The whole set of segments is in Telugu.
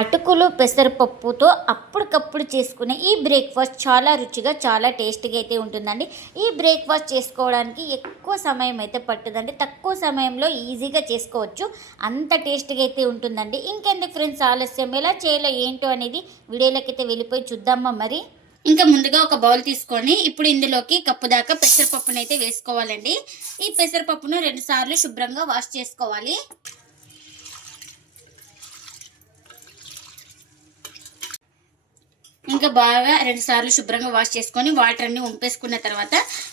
అటుకులు పెసరపప్పుతో అప్పటికప్పుడు చేసుకునే ఈ బ్రేక్ఫాస్ట్ చాలా రుచిగా చాలా టేస్టీగా అయితే ఉంటుందండి. ఈ బ్రేక్ఫాస్ట్ చేసుకోవడానికి ఎక్కువ సమయం అయితే పట్టుదండి. తక్కువ సమయంలో ఈజీగా చేసుకోవచ్చు. అంత టేస్టీగా అయితే ఉంటుందండి. ఇంకెందుకు ఫ్రెండ్స్ ఆలస్యం? ఎలా చేయాలో ఏంటో అనేది వీడియోలోకైతే వెళ్ళిపోయి చూద్దామా మరి? ఇంకా ముందుగా ఒక బౌల్ తీసుకొని ఇప్పుడు ఇందులోకి కప్పు దాకా పెసరపప్పును అయితే వేసుకోవాలండి. ఈ పెసరపప్పును రెండుసార్లు శుభ్రంగా వాష్ చేసుకోవాలి. ఇంకా బాగా రెండు సార్లు శుభ్రంగా వాష్ చేసుకొని వాటర్ అన్ని ఉంపేసుకున్న తర్వాత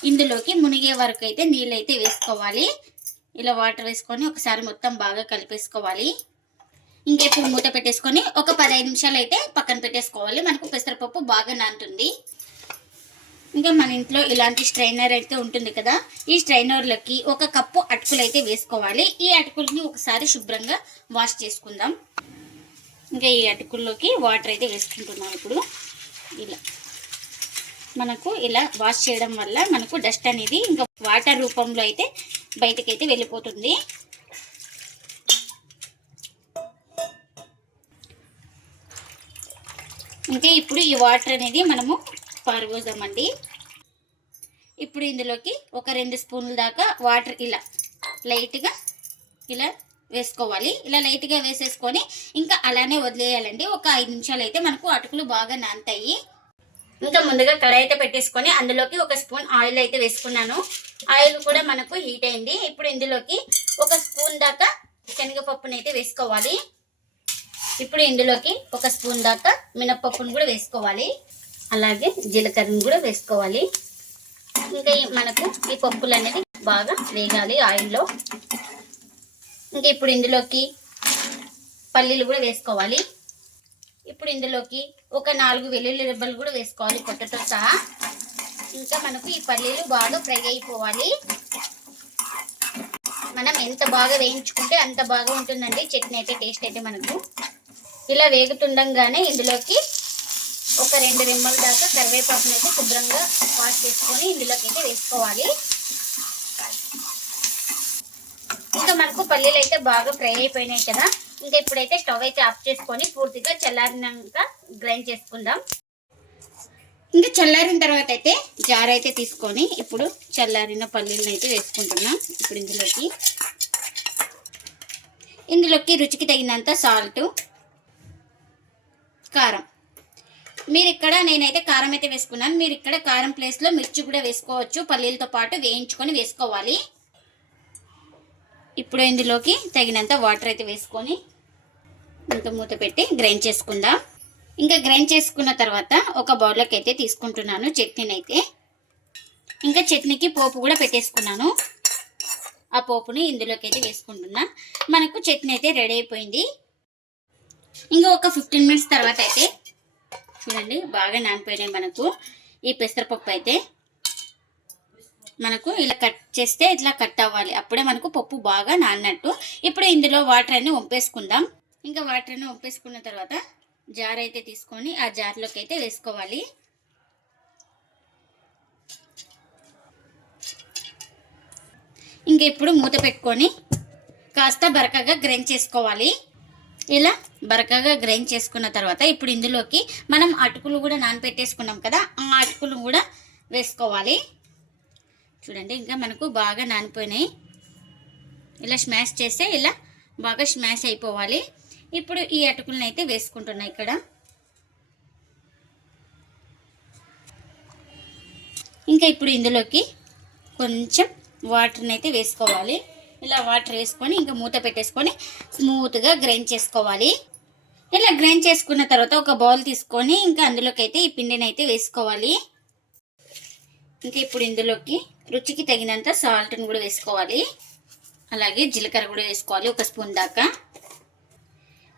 ఇందులోకి మునిగే వరకు అయితే నీళ్ళు అయితే వేసుకోవాలి. ఇలా వాటర్ వేసుకొని ఒకసారి మొత్తం బాగా కలిపేసుకోవాలి. ఇంకెప్పుడు మూత పెట్టేసుకొని ఒక పదహైదు నిమిషాలు అయితే పక్కన పెట్టేసుకోవాలి. మనకు పెసరపప్పు బాగా నానుతుంది. ఇంకా మన ఇంట్లో ఇలాంటి స్ట్రైనర్ అయితే ఉంటుంది కదా ఈ స్ట్రైనర్లకి ఒక కప్పు అటుకులు అయితే వేసుకోవాలి. ఈ అటుకుల్ని ఒకసారి శుభ్రంగా వాష్ చేసుకుందాం. ఇంకా ఈ అటుకుల్లోకి వాటర్ అయితే వేసుకుంటున్నాం ఇప్పుడు. ఇలా. మనకు ఇలా వాష్ చేయడం వల్ల మనకు డస్ట్ అనేది ఇంకా వాటర్ రూపంలో అయితే బయటకైతే వెళ్ళిపోతుంది. ఇంకా ఇప్పుడు ఈ వాటర్ అనేది మనము పారబోసామండి ఇప్పుడు ఇందులోకి ఒక రెండు స్పూన్ల దాకా వాటర్ ఇలా లైట్గా ఇలా వేసుకోవాలి. ఇలా లైట్గా వేసేసుకొని ఇంకా అలానే వదిలేయాలండి. ఒక ఐదు నిమిషాలు అయితే మనకు అటుకులు బాగా నాంతాయి ఇంకా ముందుగా కడాయి అయితే పెట్టేసుకొని అందులోకి ఒక స్పూన్ ఆయిల్ అయితే వేసుకున్నాను. ఆయిల్ కూడా మనకు హీట్ అయింది. ఇప్పుడు ఇందులోకి ఒక స్పూన్ దాకా శనగపప్పును అయితే వేసుకోవాలి. ఇప్పుడు ఇందులోకి ఒక స్పూన్ దాకా మినప్పప్పును కూడా వేసుకోవాలి. అలాగే జీలకర్రను కూడా వేసుకోవాలి. ఇంకా మనకు ఈ పప్పులు అనేది బాగా వేగాలి ఆయిల్లో. ఇంకా ఇప్పుడు ఇందులోకి పల్లీలు కూడా వేసుకోవాలి. ఇప్పుడు ఇందులోకి ఒక నాలుగు వెల్లుల్లి రెబ్బలు కూడా వేసుకోవాలి పొట్టతో సహా. ఇంకా మనకు ఈ పల్లీలు బాగా ఫ్రై అయిపోవాలి. మనం ఎంత బాగా వేయించుకుంటే అంత బాగా ఉంటుందండి. చట్నీ అయితే టేస్ట్ అయితే మనకు. ఇలా వేగుతుండగానే ఇందులోకి ఒక రెండు రెమ్మల దాకా కరివేపాకుని అయితే శుభ్రంగా వాష్ చేసుకొని ఇందులోకి అయితే వేసుకోవాలి. ఇంకా మనకు పల్లీలు అయితే బాగా ఫ్రై అయిపోయినాయి కదా. ఇంకా ఇప్పుడైతే స్టవ్ అయితే ఆఫ్ చేసుకొని పూర్తిగా చల్లారినాక గ్రైండ్ చేసుకుందాం. ఇంకా చల్లారిన తర్వాత అయితే జార్ అయితే తీసుకొని ఇప్పుడు చల్లారిన పల్లీలను అయితే వేసుకుంటున్నాం ఇప్పుడు ఇందులోకి. ఇందులోకి రుచికి తగినంత సాల్ట్ కారం. మీరు ఇక్కడ నేనైతే కారం అయితే వేసుకున్నాను. మీరు ఇక్కడ కారం ప్లేస్లో మిర్చి కూడా వేసుకోవచ్చు. పల్లీలతో పాటు వేయించుకొని వేసుకోవాలి. ఇప్పుడు ఇందులోకి తగినంత వాటర్ అయితే వేసుకొని ఇంత మూత పెట్టి గ్రైండ్ చేసుకుందాం. ఇంకా గ్రైండ్ చేసుకున్న తర్వాత ఒక బౌల్లోకి అయితే తీసుకుంటున్నాను చట్నీని అయితే ఇంకా చట్నీకి పోపు కూడా పెట్టేసుకున్నాను. ఆ పోపుని ఇందులోకి అయితే వేసుకుంటున్నా. మనకు చట్నీ అయితే రెడీ అయిపోయింది. ఇంకా ఒక ఫిఫ్టీన్ మినిట్స్ తర్వాత అయితే చూడండి బాగా నానిపోయినాయి మనకు ఈ పెసరపప్పు అయితే. మనకు ఇలా కట్ చేస్తే ఇట్లా కట్ అవ్వాలి. అప్పుడే మనకు పప్పు బాగా నాన్నట్టు. ఇప్పుడు ఇందులో వాటర్ అన్ని వంపేసుకుందాం ఇంకా వాటర్ అన్ని వంపేసుకున్న తర్వాత జార్ అయితే తీసుకొని ఆ జార్లోకి అయితే వేసుకోవాలి. ఇంకా ఇప్పుడు మూత పెట్టుకొని కాస్త బరకగా గ్రైండ్ చేసుకోవాలి. ఇలా బరకగా గ్రైండ్ చేసుకున్న తర్వాత ఇప్పుడు ఇందులోకి మనం అటుకులు కూడా నానబెట్టేసుకున్నాం కదా ఆ అటుకులు కూడా వేసుకోవాలి. చూడండి ఇంకా మనకు బాగా నానిపోయినాయి. ఇలా స్మాష్ చేస్తే ఇలా బాగా స్మాష్ అయిపోవాలి. ఇప్పుడు ఈ అటుకులను అయితే వేసుకుంటున్నా ఇక్కడ. ఇంకా ఇప్పుడు ఇందులోకి కొంచెం వాటర్ని అయితే వేసుకోవాలి. ఇలా వాటర్ వేసుకొని ఇంకా మూత పెట్టేసుకొని స్మూత్గా గ్రైండ్ చేసుకోవాలి. ఇలా గ్రైండ్ చేసుకున్న తర్వాత ఒక బౌల్ తీసుకొని ఇంకా అందులోకి అయితే ఈ పిండిని అయితే వేసుకోవాలి. ఇంకా ఇప్పుడు ఇందులోకి రుచికి తగినంత సాల్ట్ని కూడా వేసుకోవాలి. అలాగే జీలకర్ర కూడా వేసుకోవాలి ఒక స్పూన్ దాకా.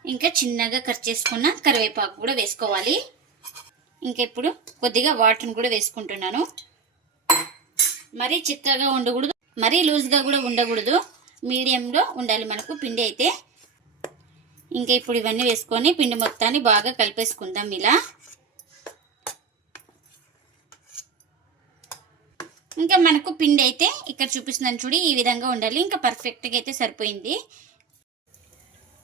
ఇంకా చిన్నగా కట్ చేసుకున్న కరివేపాకు కూడా వేసుకోవాలి. ఇంకా ఇప్పుడు కొద్దిగా వాటర్ని కూడా వేసుకుంటున్నాను. మరీ చిక్కగా ఉండకూడదు మరీ లూజ్గా కూడా ఉండకూడదు. మీడియంలో ఉండాలి మనకు పిండి అయితే. ఇంకా ఇప్పుడు ఇవన్నీ వేసుకొని పిండి మొత్తాన్ని బాగా కలిపేసుకుందాం ఇలా. ఇంకా మనకు పిండి అయితే ఇక్కడ చూపిస్తున్నాను చూడి ఈ విధంగా ఉండాలి. ఇంకా పర్ఫెక్ట్గా అయితే సరిపోయింది.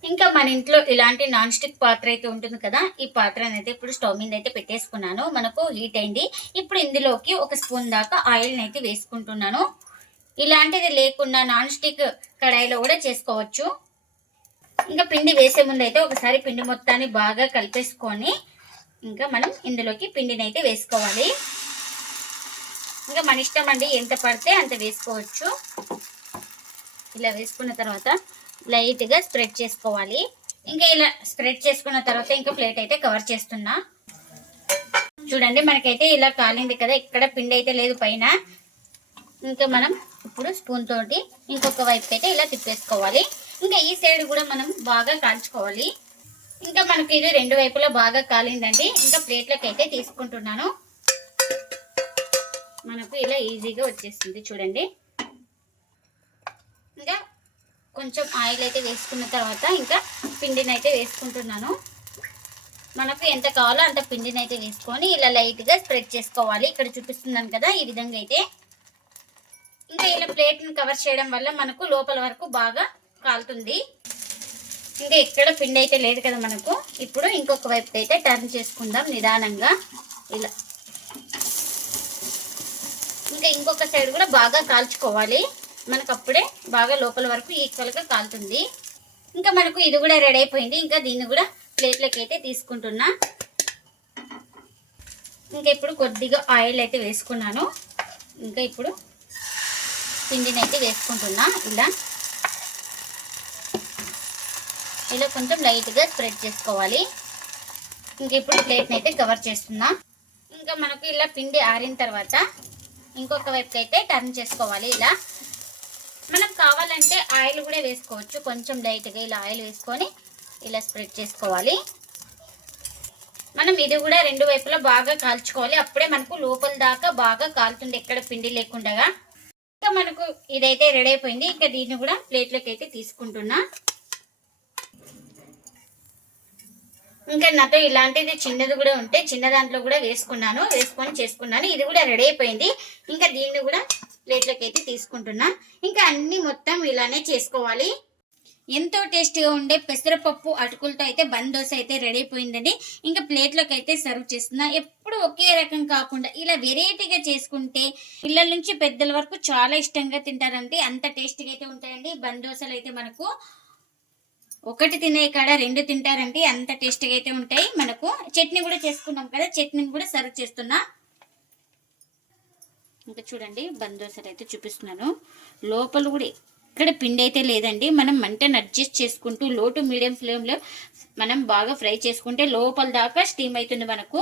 ఇంకా మన ఇంట్లో ఇలాంటి నాన్ స్టిక్ పాత్ర అయితే ఉంటుంది కదా ఈ పాత్ర అయితే ఇప్పుడు స్టవ్ మీద అయితే పెట్టేసుకున్నాను. మనకు హీట్ అయింది. ఇప్పుడు ఇందులోకి ఒక స్పూన్ దాకా ఆయిల్ని అయితే వేసుకుంటున్నాను. ఇలాంటిది లేకుండా నాన్ స్టిక్ కడాయిలో కూడా చేసుకోవచ్చు. ఇంకా పిండి వేసే ముందు అయితే ఒకసారి పిండి మొత్తాన్ని బాగా కలిపేసుకొని ఇంకా మనం ఇందులోకి పిండిని అయితే వేసుకోవాలి. ఇంకా మన ఇష్టం అండి ఎంత పడితే అంత వేసుకోవచ్చు. ఇలా వేసుకున్న తర్వాత లైట్గా స్ప్రెడ్ చేసుకోవాలి. ఇంకా ఇలా స్ప్రెడ్ చేసుకున్న తర్వాత ఇంకా ప్లేట్ అయితే కవర్ చేస్తున్నా. చూడండి మనకైతే ఇలా కాలింది కదా ఇక్కడ పిండి అయితే లేదు పైన. ఇంకా మనం ఇప్పుడు స్పూన్ తోటి ఇంకొక వైపు అయితే ఇలా తిప్పేసుకోవాలి. ఇంకా ఈ సైడ్ కూడా మనం బాగా కాల్చుకోవాలి. ఇంకా మనకి ఇది రెండు వైపులా బాగా కాలిందండి. ఇంకా ప్లేట్లోకి అయితే తీసుకుంటున్నాను. మనకు ఇలా ఈజీగా వచ్చేస్తుంది చూడండి. ఇంకా కొంచెం ఆయిల్ అయితే వేసుకున్న తర్వాత ఇంకా పిండిని అయితే వేసుకుంటున్నాను. మనకు ఎంత కావాలో అంత పిండిని అయితే వేసుకొని ఇలా లైట్గా స్ప్రెడ్ చేసుకోవాలి. ఇక్కడ చూపిస్తున్నాను కదా ఈ విధంగా అయితే. ఇంకా ఇలా ప్లేట్ని కవర్ చేయడం వల్ల మనకు లోపల వరకు బాగా కాలుతుంది. ఇంకా ఎక్కడ పిండి అయితే లేదు కదా మనకు. ఇప్పుడు ఇంకొక వైపు అయితే టర్న్ చేసుకుందాం నిదానంగా. ఇలా ఇంకా ఇంకొక సైడ్ కూడా బాగా కాల్చుకోవాలి. మనకు అప్పుడే బాగా లోపల వరకు ఈక్వల్గా కాలుతుంది. ఇంకా మనకు ఇది కూడా రెడీ అయిపోయింది. ఇంకా దీన్ని కూడా ప్లేట్లోకి అయితే తీసుకుంటున్నా. ఇంకా ఇప్పుడు కొద్దిగా ఆయిల్ అయితే వేసుకున్నాను. ఇంకా ఇప్పుడు పిండిని అయితే వేసుకుంటున్నా. ఇలా. ఇలా కొంచెం లైట్గా స్ప్రెడ్ చేసుకోవాలి. ఇంక ఇప్పుడు ప్లేట్ని అయితే కవర్ చేస్తున్నా. ఇంకా మనకు ఇలా పిండి ఆరిన తర్వాత ఇంకొక వైపుకి అయితే టర్న్ చేసుకోవాలి ఇలా. మనం కావాలంటే ఆయిల్ కూడా వేసుకోవచ్చు. కొంచెం లైట్గా ఇలా ఆయిల్ వేసుకొని ఇలా స్ప్రెడ్ చేసుకోవాలి. మనం ఇది కూడా రెండు వైపులా బాగా కాల్చుకోవాలి. అప్పుడే మనకు లోపల దాకా బాగా కాలుతుంది. ఎక్కడ పిండి లేకుండా. ఇంకా మనకు ఇదైతే రెడీ అయిపోయింది. ఇంకా దీన్ని కూడా ప్లేట్లోకి అయితే తీసుకుంటున్నా. ఇంకా నాతో ఇలాంటిది చిన్నది కూడా ఉంటే చిన్న దాంట్లో కూడా వేసుకున్నాను వేసుకొని చేసుకున్నాను. ఇది కూడా రెడీ అయిపోయింది. ఇంకా దీన్ని కూడా ప్లేట్లోకి అయితే తీసుకుంటున్నా. ఇంకా అన్ని మొత్తం ఇలానే చేసుకోవాలి. ఎంతో టేస్టీగా ఉండే పెసరపప్పు అటుకులతో అయితే బంద్ దోశ అయితే రెడీ అయిపోయిందండి. ఇంకా ప్లేట్లోకి అయితే సర్వ్ చేస్తున్నా. ఎప్పుడు ఒకే రకం కాకుండా ఇలా వెరైటీగా చేసుకుంటే పిల్లల నుంచి పెద్దల వరకు చాలా ఇష్టంగా తింటారండి. అంత టేస్టీగా అయితే ఉంటాయండి బందోసలు అయితే మనకు. ఒకటి తినే కాడ రెండు తింటారంటే అంత టేస్ట్గా అయితే ఉంటాయి. మనకు చట్నీ కూడా చేసుకున్నాం కదా చట్నీని కూడా సర్వ్ చేస్తున్నా. ఇంకా చూడండి బందోసలు అయితే చూపిస్తున్నాను. లోపల కూడా ఎక్కడ పిండి అయితే లేదండి. మనం మంటను అడ్జస్ట్ చేసుకుంటూ లో టు మీడియం ఫ్లేమ్లో మనం బాగా ఫ్రై చేసుకుంటే లోపల దాకా స్టీమ్ అవుతుంది మనకు.